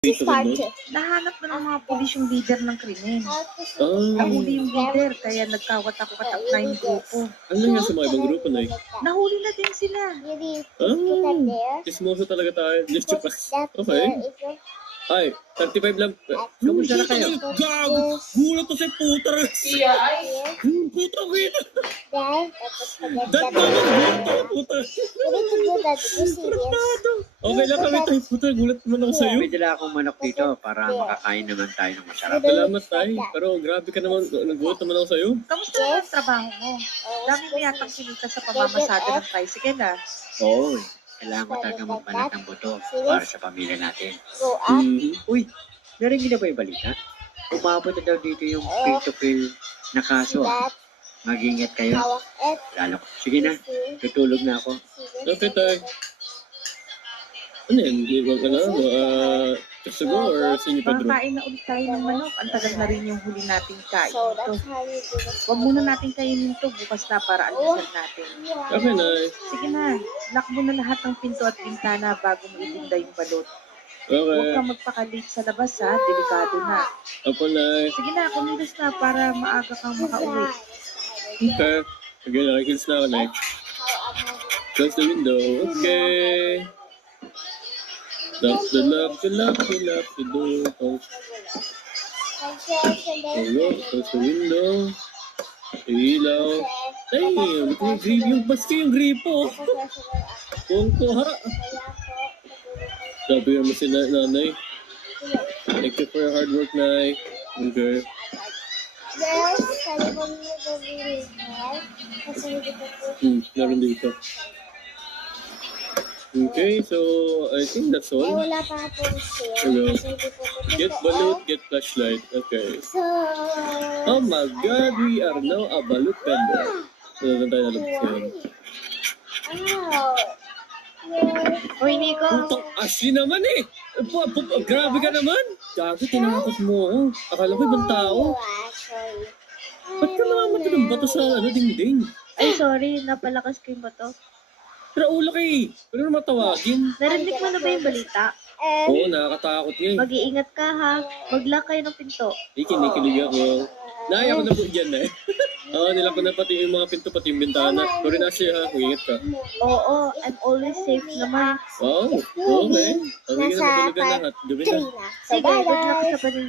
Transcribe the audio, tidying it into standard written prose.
Dito ba, no? Nahanap na ng mga pulis yung leader ng krimen. Nahuli yung leader, kaya nagkawatak-watak na yung grupo. Ano nga sa mga ibang grupo, Nay? Nahuli na din sila. Chismoso talaga tayo. Just to pass. Okay. Ay, 35 lang. Kamusta na kayo? Gago! Gulat to si putra! Siya ay... Putra ko yun! Dad naman! Putra! Okay lang kami tayo. Putra, gulat naman ako sa'yo. May dala akong manok dito para makakain naman tayo ng masarap. Salamat tayo. Pero grabe ka naman. Nagulat naman ako sa'yo. Kamusta naman ang trabaho mo? Dami mo yatang kinita sa pamamasada ng tricycle, ah. Oo, kailangan ko talaga magbanat ng buto para sa pamilya natin. Uy, narinig na ba yung balita? Umabot na daw dito yung pay-to-pill na kaso. Mag-ingat kayo. Lalo ko. Sige na, tutulog na ako. Okay tayo. Ano yan? Di ba ka na? Kasago or Senyor Pedro? Makakain na ulit tayo ng manok. Ang tagal na rin yung huli nating kain ito. Huwag muna natin kainin ito bukas na para almusal natin. Okay, Nay. Sige na, lock mo na lahat ng pinto at bintana bago mo itinda yung balot. Huwag Okay. kang magpakalit sa labas ha, delikado na. Apo, Nay. Sige na, kumilos na para maaga kang makauwi. Okay. Sige, nakikilis na ako, Nay. Close the window. Okay. Lock the door. Close the window. Ilaw. Ay, yung baski yung gripo. Kung kuha. Sabi mo si nanay. Thank you for your hard work, Nay. Okay. Meron dito. Okay, so I think that's all. Wala pa pong share. Hello. Kasi hindi po po Get balut, get flashlight. Okay. So, Oh my God, we are now a balut vendor. So, na tayo nalabas ngayon. Hoy, Nico. Putang Ashley naman eh! Grabe ka naman! Gago, tinakot mo ako. Akala ko ibang tao. actually. Ba't ka namamatay ng bato sa dingding? Ay, sorry, napalakas ko yung bato. Pero ulo kay, ano naman tawagin? Narinig mo na ba yung balita? Oo, nakakatakot nga eh. Mag-iingat ka ha. Mag-lock kayo ng pinto. Kinikilig ako. Naya ko na po dyan eh. Oo, nila ko na pati yung mga pinto, pati yung bintana. Sorry na siya ha, ingat ka. Oo, I'm always safe naman. Wow, okay. Sabi ka na matulog ka lahat. Gabi na. Trina. So, Sige, good luck bye-bye. sa panin.